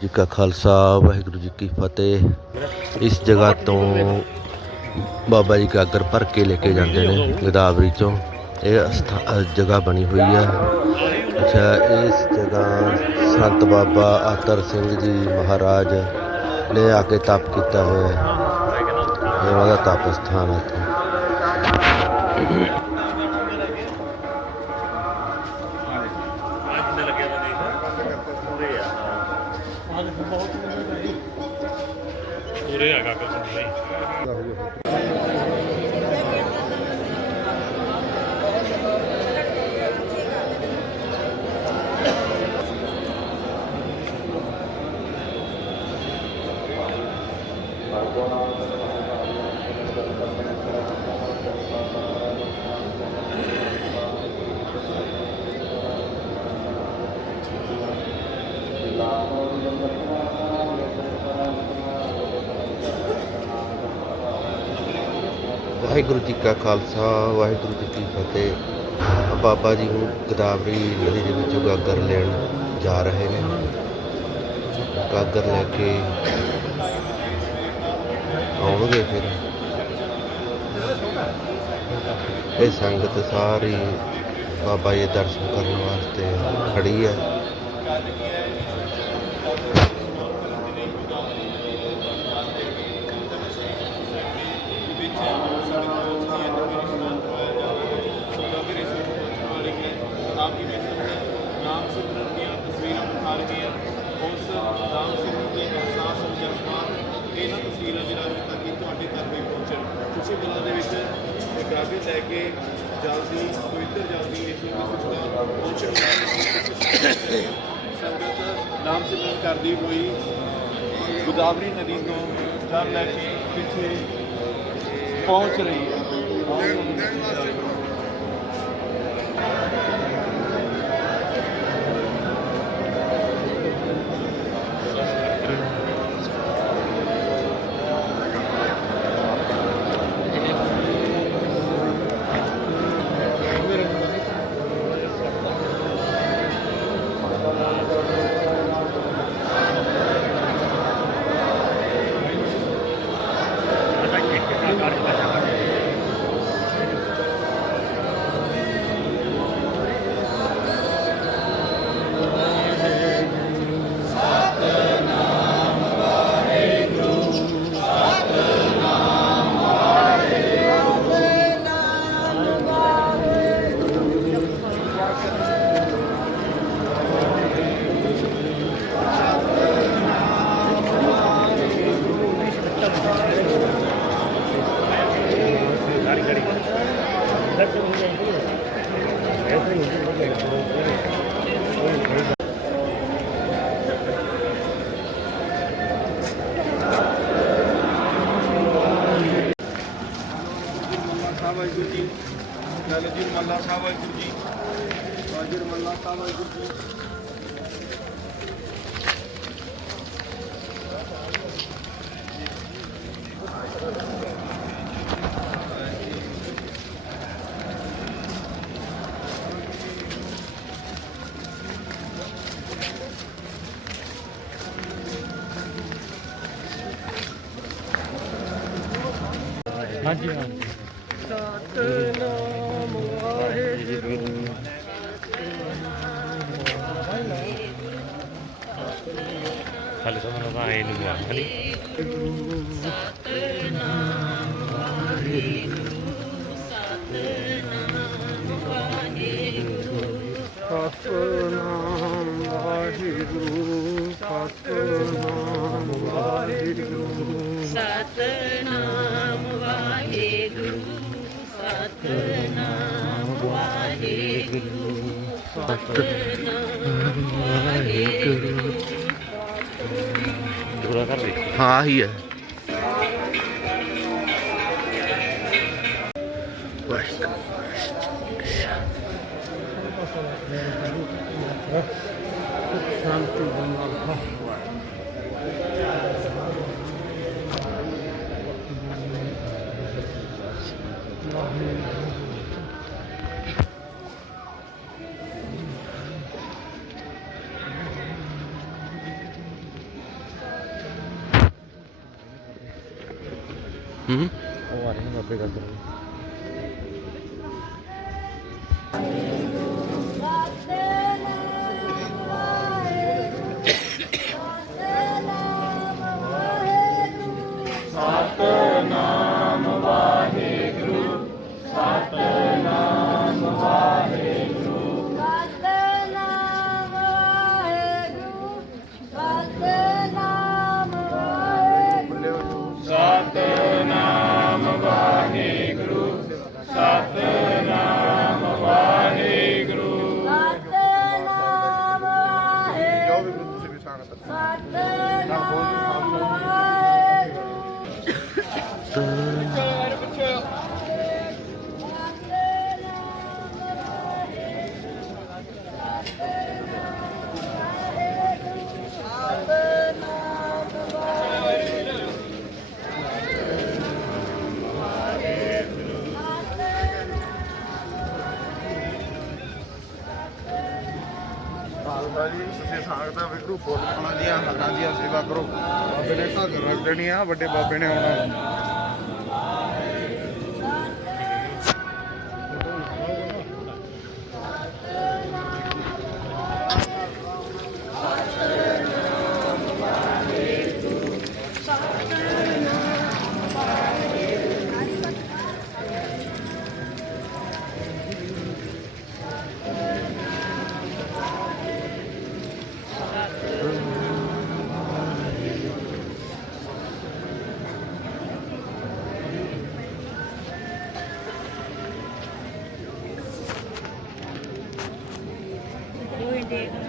ਜੀ ਕਾ ਖਾਲਸਾ, ਵਾਹਿਗੁਰੂ ਜੀ ਕੀ ਫਤਿਹ। ਇਸ ਜਗ੍ਹਾ ਤੋਂ ਬਾਬਾ ਜੀ ਗਾਗਰ ਭਰ ਕੇ ਲੈ ਕੇ ਜਾਂਦੇ ਨੇ, ਗੋਦਾਵਰੀ ਚੋਂ। ਇਹ ਅਸਥਾ- ਜਗ੍ਹਾ ਬਣੀ ਹੋਈ ਹੈ। ਅੱਛਾ, ਇਸ ਜਗ੍ਹਾ ਸੰਤ ਬਾਬਾ ਆਤਰ ਸਿੰਘ ਜੀ ਮਹਾਰਾਜ ਨੇ ਆ ਕੇ ਤਪ ਕੀਤਾ ਹੋਇਆ ਹੈ। ਇਹ ਉਹਨਾਂ ਦਾ ਤਪ ਸਥਾਨ ਹੈ ਇੱਥੇ ਪੂਰੇ ਹੈਗਾ ਕੰਮ ਨਹੀਂ? ਵਾਹਿਗੁਰੂ ਜੀ ਕਾ ਖਾਲਸਾ, ਵਾਹਿਗੁਰੂ ਜੀ ਕੀ ਫਤਿਹ। ਬਾਬਾ ਜੀ ਹੁਣ ਗੋਦਾਵਰੀ ਨਦੀ ਦੇ ਵਿੱਚੋਂ ਗਾਗਰ ਲੈਣ ਜਾ ਰਹੇ ਨੇ। ਗਾਗਰ ਲੈ ਕੇ ਆਉਣਗੇ ਫਿਰ। ਇਹ ਸੰਗਤ ਸਾਰੀ ਬਾਬਾ ਜੀ ਦੇ ਦਰਸ਼ਨ ਕਰਨ ਵਾਸਤੇ ਖੜੀ ਹੈ। ਨਾਮ ਸਿਮਰਨ ਦੀਆਂ ਤਸਵੀਰਾਂ ਵਿਖਾ ਰਹੀਆਂ ਉਸ ਨਾਮ ਸਿਮਰਨ ਦੇ ਅਹਿਸਾਸ ਹੋ ਜਸਮਾਨ ਇਹਨਾਂ ਤਸਵੀਰਾਂ ਜਿਹੜਾ ਅੱਜ ਤੱਕ ਹੀ ਤੁਹਾਡੇ ਤੱਕ ਵੀ ਪਹੁੰਚਣ ਖੁਸ਼ੀ ਬਲਾ ਦੇ ਵਿੱਚ ਇਹ ਗਾਗੇ ਲੈ ਕੇ ਜਲਦੀ, ਪਵਿੱਤਰ ਜਲਦੀ ਇਸ ਨੂੰ ਸੁਖਤਾ ਪਹੁੰਚਣ ਸੰਗਤ ਨਾਮ ਸਿਮਰਨ ਕਰਦੀ ਹੋਈ, ਗੋਦਾਵਰੀ ਨਦੀ ਤੋਂ ਜਲ ਲੈ ਕੇ ਪਿੱਛੇ ਪਹੁੰਚ ਰਹੀ ਹੈ। ਵਾਹਿਗੁਰੂ ਜੀ ਲਾਲ ਜੀ ਮੱਲਾ ਸਾਹਿਬ ਵਾਹਿਗੁਰੂ ਜੀ ਵਾਜਰ ਮੱਲਾ ਸਾਹਿਬ ਵਾਹਿਗੁਰੂ ਜੀ ਹਾਂਜੀ ਹਾਂਜੀ ਸਤਨਾਮ ਵਾਹਿਗੁਰੂ। ਹਾਲੇ ਤਾਂ ਮੈਨੂੰ ਤਾਂ ਆਏ ਨਹੀਂ ਆ ਹਲੀ ਸਤਨਾਮ ਵਾਹਿਗੁਰੂ ਸਤਨਾਮ ਵਾਹਿਗੁਰੂ। ਸਤਨਾਮ ਵਾਹਿਗੁਰੂ ਸਤਨਾਮ ਵਾਹਿਗੁਰੂ ਦੂਰਾ ਕਰ ਦੇ ਹਾਂ ਆਹੀ ਹੈ ਵਾਹਿਗੁਰੂ ਸ਼ਾਂਤੀ ਬਣਾ ਹੂੰ। ਉਹ ਆ ਰਹੇ ਨੇ ਬਾਬੇ ਗਾਗਰ ਤੁਸੀਂ ਖਾਲਸਾ ਜੀ। ਤੁਸੀਂ ਸੰਗਤਾਂ ਵਿਗਰੂ ਫੁੱਲ ਪਾਣਾ ਦੀਆਂ ਹੱਥਾਂ ਦੀਆਂ ਸੇਵਾ ਕਰੋ। ਬਾਬੇ ਨੇ ਘਰ ਰੱਖ ਦੇਣੀ ਆ, ਵੱਡੇ ਬਾਬੇ ਨੇ ਆਉਣਾ। did